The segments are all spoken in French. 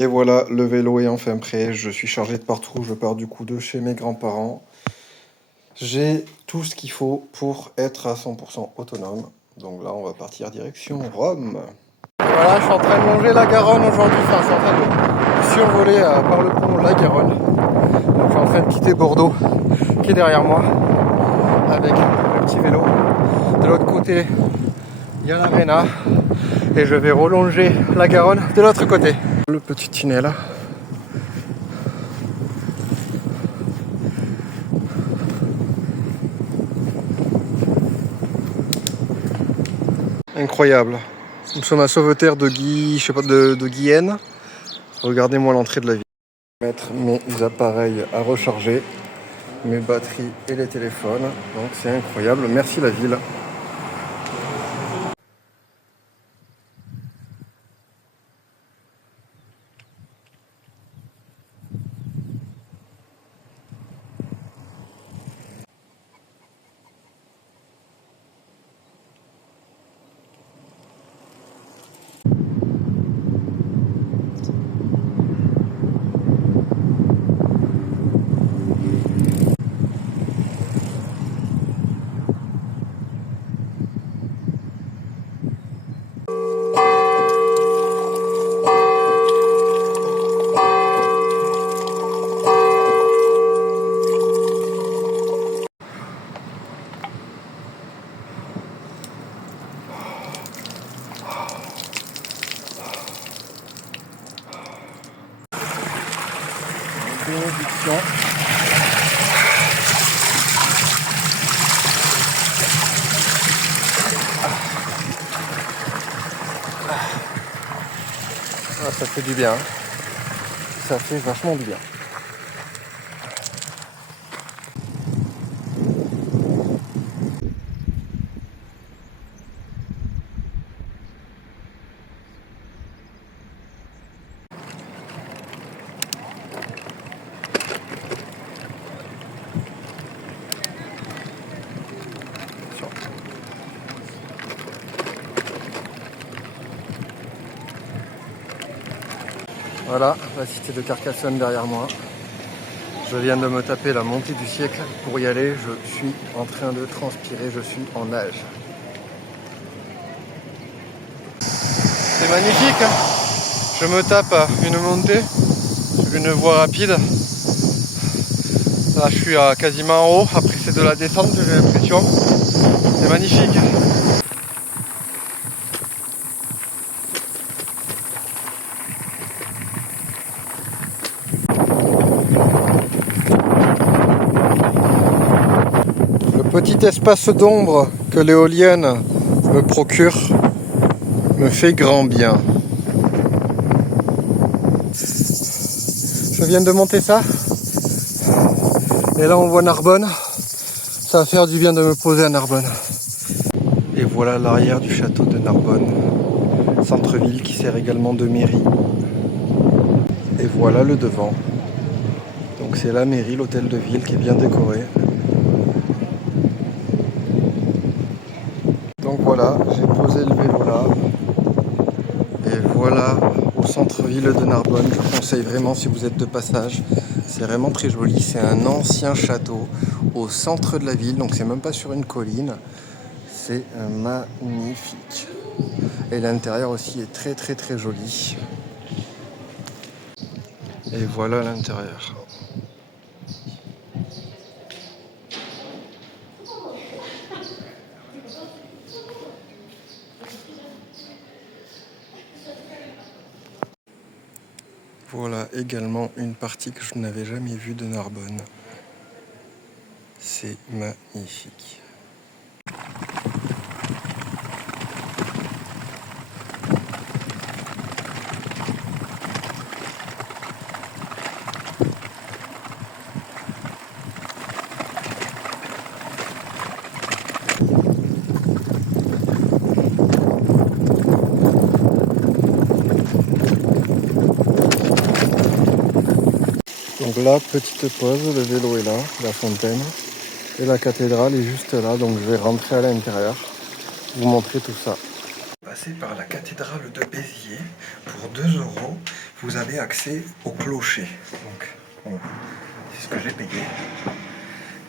Et voilà, le vélo est enfin prêt, je suis chargé de partout, je pars du coup de chez mes grands-parents. J'ai tout ce qu'il faut pour être à 100% autonome. Donc là, on va partir direction Rome. Voilà, je suis en train de longer la Garonne aujourd'hui, enfin, je suis en train de survoler par le pont la Garonne. Donc je suis en train de quitter Bordeaux, qui est derrière moi, avec le petit vélo. De l'autre côté, il y a l'Arena, et je vais relonger la Garonne de l'autre côté. Le petit tunnel. Incroyable. Nous sommes à Sauveterre de Guyenne. Regardez-moi l'entrée de la ville. Mettre mes appareils à recharger, mes batteries et les téléphones. Donc c'est incroyable. Merci la ville. Bénédiction. Ah, ça fait du bien. Ça fait vachement du bien. Voilà, la cité de Carcassonne derrière moi. Je viens de me taper la montée du siècle. Pour y aller, je suis en train de transpirer, je suis en nage. C'est magnifique, hein. Je me tape une montée sur une voie rapide. Là, je suis quasiment en haut. Après, c'est de la descente, j'ai l'impression. C'est magnifique. Le petit espace d'ombre que l'éolienne me procure me fait grand bien. Je viens de monter ça. Et là, on voit Narbonne. Ça va faire du bien de me poser à Narbonne. Et voilà l'arrière du château de Narbonne. Centre-ville qui sert également de mairie. Et voilà le devant. Donc c'est la mairie, l'hôtel de ville qui est bien décoré. Donc voilà, j'ai posé le vélo là. Et voilà au centre-ville de Narbonne. Je conseille vraiment si vous êtes de passage. C'est vraiment très joli. C'est un ancien château au centre de la ville. Donc c'est même pas sur une colline. C'est magnifique. Et l'intérieur aussi est très très très joli. Et voilà l'intérieur. Voilà également une partie que je n'avais jamais vue de Narbonne. C'est magnifique. Donc là, petite pause, le vélo est là, la fontaine. Et la cathédrale est juste là, donc je vais rentrer à l'intérieur, vous montrer tout ça. Passer par la cathédrale de Béziers pour 2 €. vous avez accès au clocher. Donc, bon, c'est ce que j'ai payé.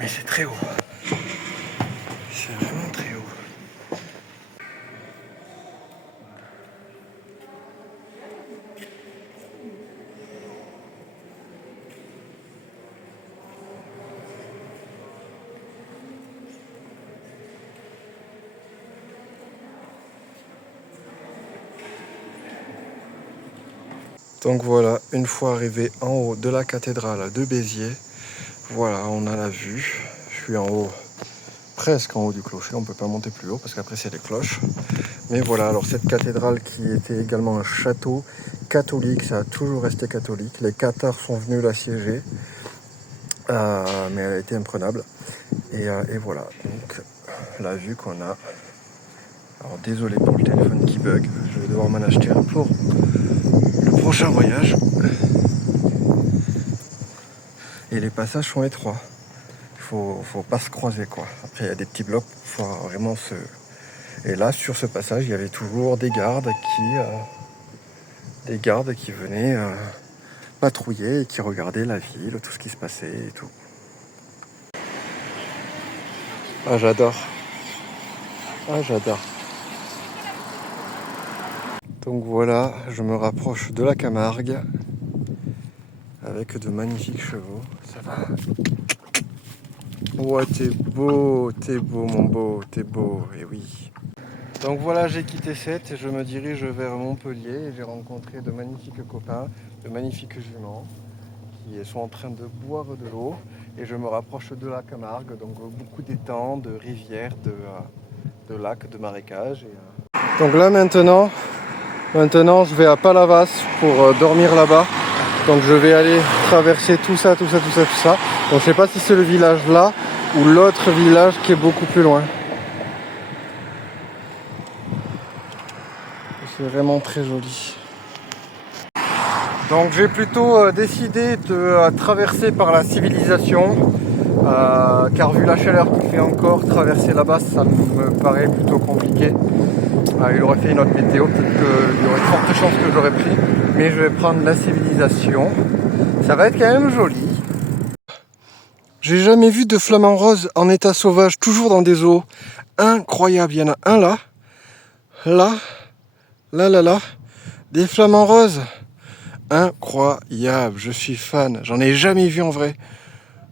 Mais c'est très haut. C'est vraiment très haut. Donc voilà, une fois arrivé en haut de la cathédrale de Béziers, voilà, on a la vue. Je suis en haut, presque en haut du clocher, on ne peut pas monter plus haut parce qu'après c'est les cloches. Mais voilà, alors cette cathédrale qui était également un château catholique, ça a toujours resté catholique. Les cathares sont venus l'assiéger, mais elle a été imprenable. Et voilà, donc la vue qu'on a. Alors désolé pour le téléphone qui bug, je vais devoir m'en acheter un pour le prochain voyage. Et les passages sont étroits. Faut pas se croiser quoi. Après il y a des petits blocs, faut vraiment se... Et là sur ce passage il y avait toujours des gardes qui venaient patrouiller et qui regardaient la ville, tout ce qui se passait et tout. Ah j'adore. Ah j'adore. Donc voilà, je me rapproche de la Camargue avec de magnifiques chevaux. Ça va. Ouais, t'es beau mon beau, t'es beau, et oui. Donc voilà, j'ai quitté Sète et je me dirige vers Montpellier et j'ai rencontré de magnifiques copains, de magnifiques juments qui sont en train de boire de l'eau et je me rapproche de la Camargue, donc beaucoup d'étangs, de rivières, de lacs, de marécages. Donc là maintenant je vais à Palavas pour dormir là-bas. Donc je vais aller traverser tout ça. Donc je sais pas si c'est le village là ou l'autre village qui est beaucoup plus loin. C'est vraiment très joli. Donc j'ai plutôt décidé de traverser par la civilisation. Car vu la chaleur qu'il fait encore, traverser là-bas ça me paraît plutôt compliqué. Il aurait fait une autre météo, peut-être qu'il y aurait de fortes chances que j'aurais pris. Mais je vais prendre la civilisation. Ça va être quand même joli. J'ai jamais vu de flamant rose en état sauvage, toujours dans des eaux. Incroyable, il y en a un là. Là. Des flamants roses. Incroyable, je suis fan. J'en ai jamais vu en vrai.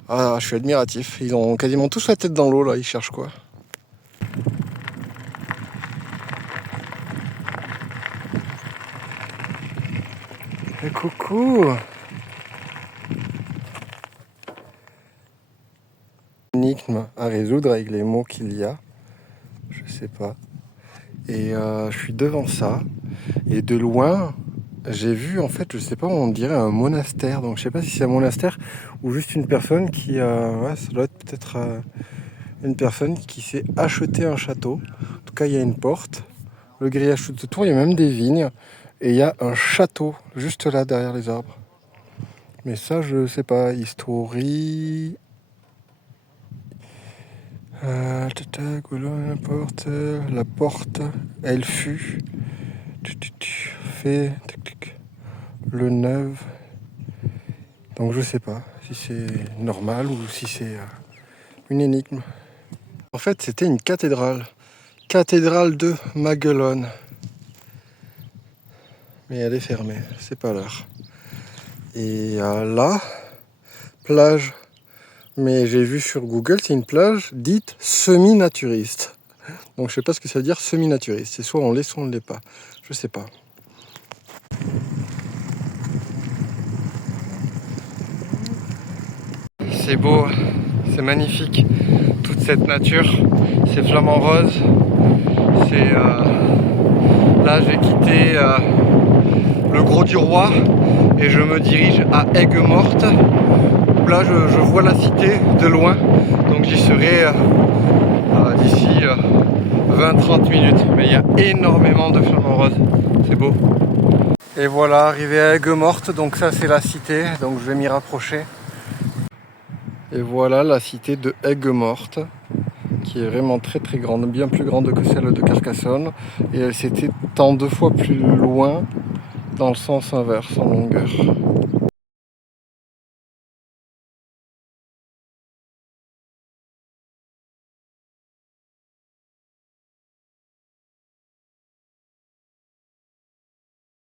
Ah, je suis admiratif. Ils ont quasiment tous la tête dans l'eau là, ils cherchent quoi. Et coucou. Énigme à résoudre avec les mots qu'il y a. Je sais pas. Et je suis devant ça. Et de loin, j'ai vu en fait, je sais pas, on dirait un monastère. Donc je sais pas si c'est un monastère ou juste une personne qui ça doit être peut-être une personne qui s'est acheté un château. En tout cas, il y a une porte. Le grillage tout autour, il y a même des vignes. Et il y a un château juste là derrière les arbres. Mais ça, je sais pas. Historie. La porte, elle fut. Fait. Le neuf. Donc je sais pas si c'est normal ou si c'est une énigme. En fait, c'était une cathédrale. Cathédrale de Maguelone. Mais elle est fermée, c'est pas l'heure. Et là, plage. Mais j'ai vu sur Google, c'est une plage dite semi-naturiste. Donc je sais pas ce que ça veut dire semi-naturiste. C'est soit on l'est, soit on ne l'est pas. Je sais pas. C'est beau, c'est magnifique. Toute cette nature, ces flamants roses. C'est là j'ai quitté le Gros du Roi et je me dirige à Aigues-Mortes. Là je vois la cité de loin, donc j'y serai d'ici 20-30 minutes. Mais il y a énormément de flamants roses, c'est beau. Et voilà, arrivé à Aigues-Mortes, donc ça c'est la cité, donc je vais m'y rapprocher. Et voilà la cité de Aigues-Mortes, qui est vraiment très très grande, bien plus grande que celle de Carcassonne. Et elle s'était tant 2 fois plus loin dans le sens inverse en longueur.